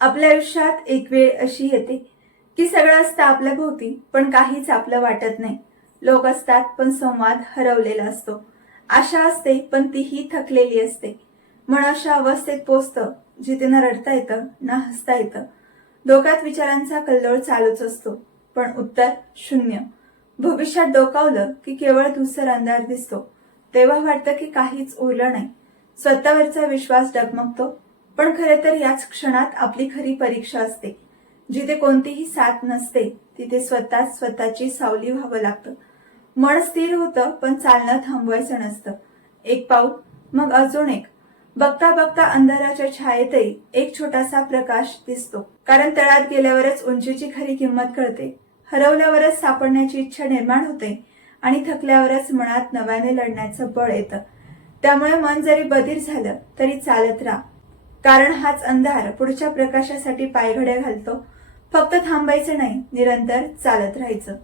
आपल्या आयुष्यात एक वेळ अशी येते की सगळं असतं आपल्या भोवती पण काहीच आपलं वाटत नाही. लोक असतात पण संवाद हरवलेला असतो. आशा असते पण तीही थकलेली असते. मन अशा अवस्थेत पोचतं जिथे ना रडता येतं ना हसता येतं. डोक्यात विचारांचा कल्लोळ चालूच असतो पण उत्तर शून्य. भविष्यात डोकावलं की केवळ धुसर अंधार दिसतो. तेव्हा वाटतं की काहीच उरलं नाही. स्वतःवरचा विश्वास डगमगतो. पण खरे तर याच क्षणात आपली खरी परीक्षा असते. जिथे कोणतीही साथ नसते तिथे स्वतःची सावली व्हावं लागतं. मन स्थिर होतं पण चालणं थांबवायचं नसतं. एक पाऊल मग अजून एक. बघता बघता अंधाराच्या छायेतही एक छोटासा प्रकाश दिसतो. कारण तळात गेल्यावरच उंचीची खरी किंमत कळते. हरवल्यावरच सापडण्याची इच्छा निर्माण होते आणि थकल्यावरच मनात नव्याने लढण्याचं बळ येतं. त्यामुळे मन जरी बधीर झालं तरी चालत राहा. कारण हाच अंधार पुढच्या प्रकाशासाठी पायघड्या घालतो. फक्त थांबायचं नाही, निरंतर चालत राहायचं.